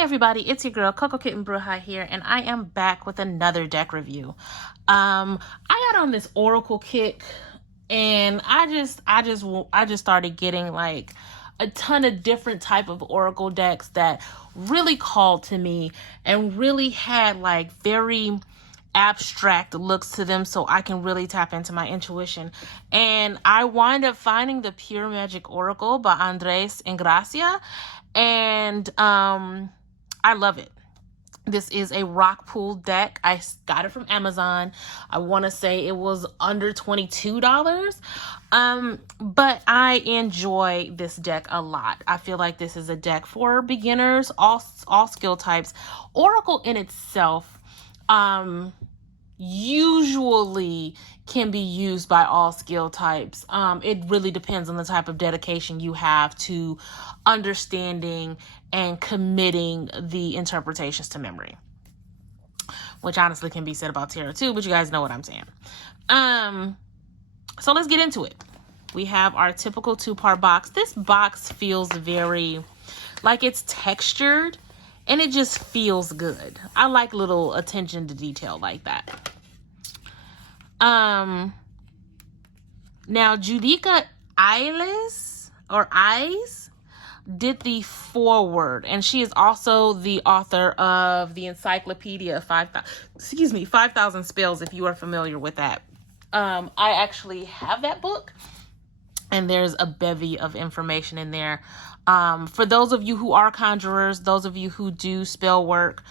Hey everybody, it's your girl Coco Kitten Brew High here, and I am back with another deck review. I got on this Oracle kick, and I just started getting like a ton of different type of Oracle decks that really called to me and really had like very abstract looks to them, so I can really tap into my intuition. And I wind up finding the Pure Magic Oracle by Andres Engracia, and I love it. This is a rock pool deck. I got it from Amazon. I want to say it was under $22. But I enjoy this deck a lot. I feel like this is a deck for beginners, all skill types. Oracle in itself, usually can be used by all skill types. It really depends on the type of dedication you have to understanding and committing the interpretations to memory, which honestly can be said about tarot too, but you guys know what I'm saying. So let's get into it. We have our typical 2-part box. This box feels very like it's textured, and it just feels good. I like little attention to detail like that. Now Judica Eyes did the foreword, and she is also the author of the Encyclopedia of 5,000 Spells, if you are familiar with that. I actually have that book, and there's a bevy of information in there. For those of you who are conjurers, those of you who do spell work,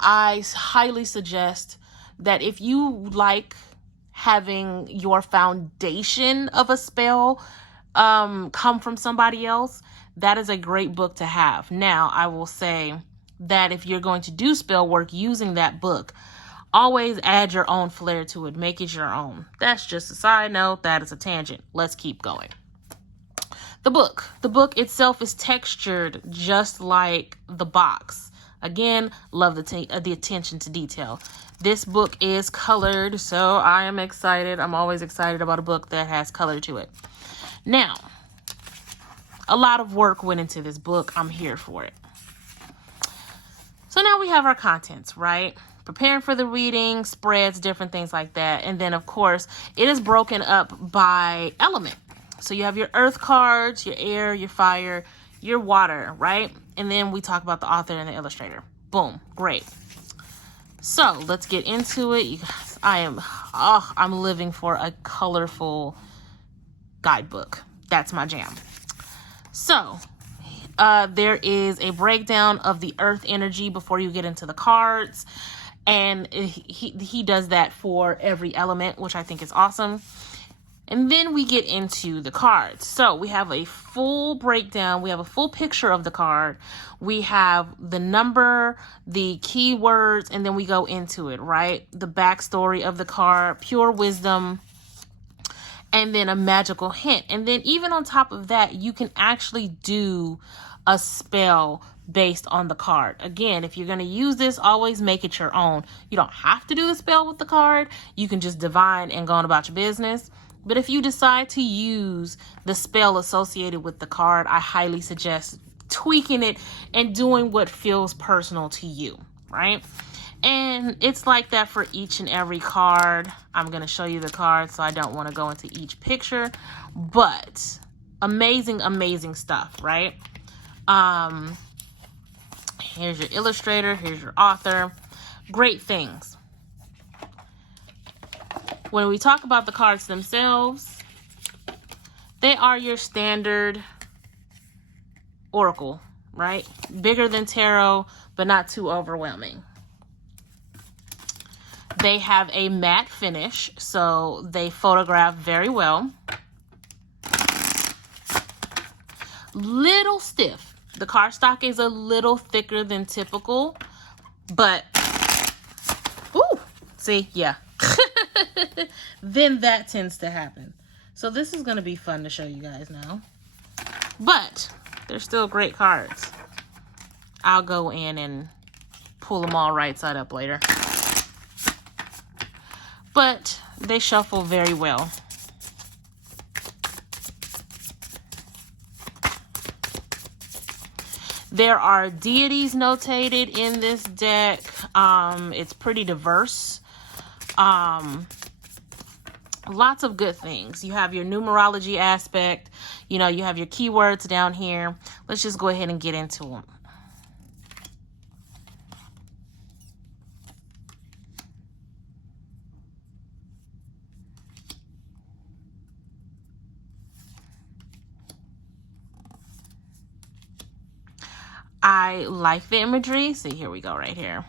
I highly suggest that if you like having your foundation of a spell come from somebody else, that is a great book to have. Now, I will say that if you're going to do spell work using that book, always add your own flair to it. Make it your own. That's just a side note. That is a tangent. Let's keep going. The book itself is textured just like the box. Again, love the attention to detail. This book is colored, so I am excited. I'm always excited about a book that has color to it. Now, a lot of work went into this book. I'm here for it. So now we have our contents, right? Preparing for the reading, spreads, different things like that. And then, of course, it is broken up by element. So you have your earth cards, your air, your fire, your water, right? And then we talk about the author and the illustrator. Boom. Great. So let's get into it. You guys, I'm living for a colorful guidebook. That's my jam. So there is a breakdown of the earth energy before you get into the cards. And he does that for every element, which I think is awesome. And then we get into the cards. So we have a full breakdown. We have a full picture of the card. We have the number, the keywords, and then we go into it, right? The backstory of the card, pure wisdom, and then a magical hint. And then even on top of that, you can actually do a spell based on the card. Again, if you're going to use this, always make it your own. You don't have to do the spell with the card. You can just divine and go on about your business. But if you decide to use the spell associated with the card, I highly suggest tweaking it and doing what feels personal to you, right? And it's like that for each and every card. I'm going to show you the cards, so I don't want to go into each picture. But amazing, amazing stuff, right? Here's your illustrator. Here's your author. Great things. When we talk about the cards themselves, they are your standard oracle, right? Bigger than tarot, but not too overwhelming. They have a matte finish, so they photograph very well. Little stiff. The cardstock is a little thicker than typical, but, ooh, see, yeah. Then that tends to happen. So this is going to be fun to show you guys now. But they're still great cards. I'll go in and pull them all right side up later. But they shuffle very well. There are deities notated in this deck. It's pretty diverse. Lots of good things. You have your numerology aspect. You know, you have your keywords down here. Let's just go ahead and get into them. I like the imagery. See, here we go right here.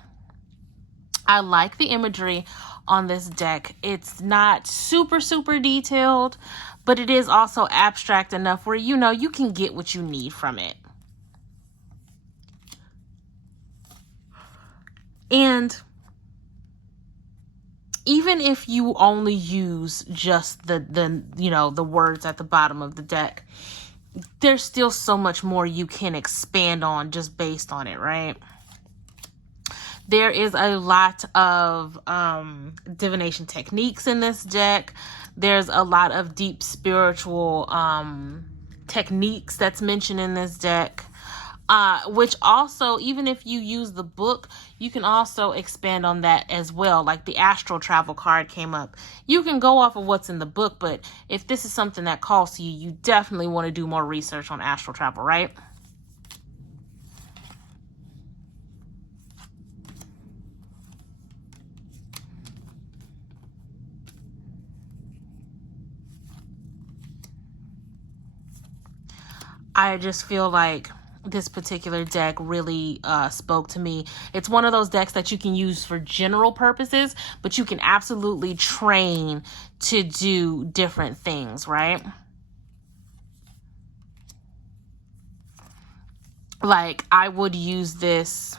I like the imagery on this deck. It's not super, super detailed, but it is also abstract enough where, you know, you can get what you need from it. And even if you only use just the you know, the words at the bottom of the deck, there's still so much more you can expand on just based on it, right? There is a lot of divination techniques in this deck. There's a lot of deep spiritual techniques that's mentioned in this deck, which also, even if you use the book, you can also expand on that as well. Like the astral travel card came up. You can go off of what's in the book, but if this is something that calls to you, you definitely want to do more research on astral travel, right? I just feel like this particular deck really spoke to me. It's one of those decks that you can use for general purposes, but you can absolutely train to do different things, right? Like I would use this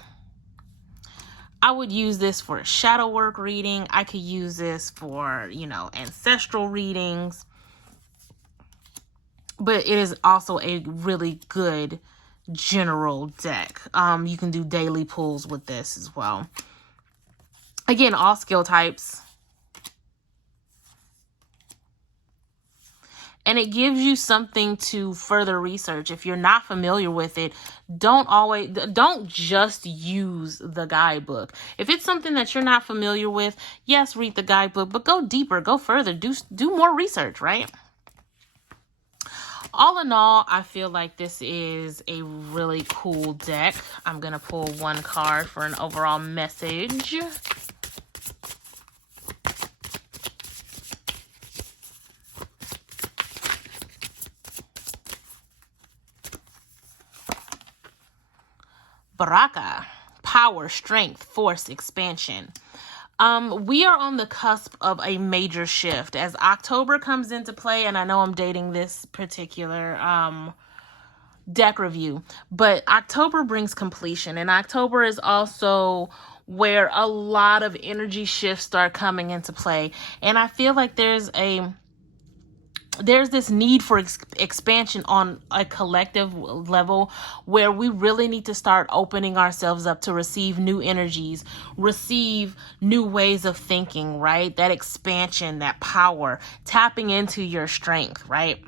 for a shadow work reading. I could use this for, you know, ancestral readings. But it is also a really good general deck. You can do daily pulls with this as well. Again, all skill types. And it gives you something to further research. If you're not familiar with it, don't just use the guidebook. If it's something that you're not familiar with, yes, read the guidebook, but go deeper, go further, do more research, right? All in all, I feel like this is a really cool deck. I'm going to pull one card for an overall message. Baraka, power, strength, force, expansion. We are on the cusp of a major shift as October comes into play, and I know I'm dating this particular deck review, but October brings completion, and October is also where a lot of energy shifts start coming into play, and I feel like there's this need for expansion on a collective level where we really need to start opening ourselves up to receive new energies, receive new ways of thinking, right? That expansion, that power, tapping into your strength, right?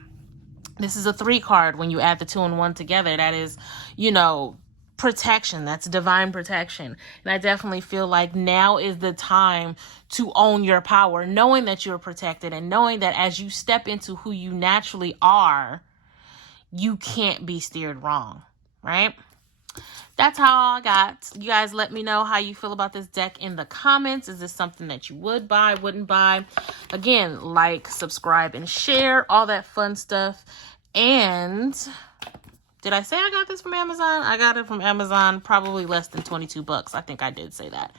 This is a 3 card. When you add the 2 and 1 together, that is, you know, protection. That's divine protection. And I definitely feel like now is the time to own your power, knowing that you're protected and knowing that as you step into who you naturally are, you can't be steered wrong, right? That's all I got. You guys let me know how you feel about this deck in the comments. Is this something that you would buy, wouldn't buy? Again, like, subscribe, and share, all that fun stuff. And did I say I got this from Amazon? I got it from Amazon, probably less than 22 bucks. I think I did say that.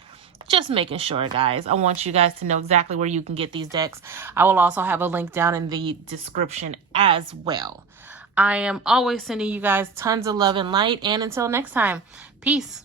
Just making sure, guys. I want you guys to know exactly where you can get these decks. I will also have a link down in the description as well. I am always sending you guys tons of love and light. And until next time, peace.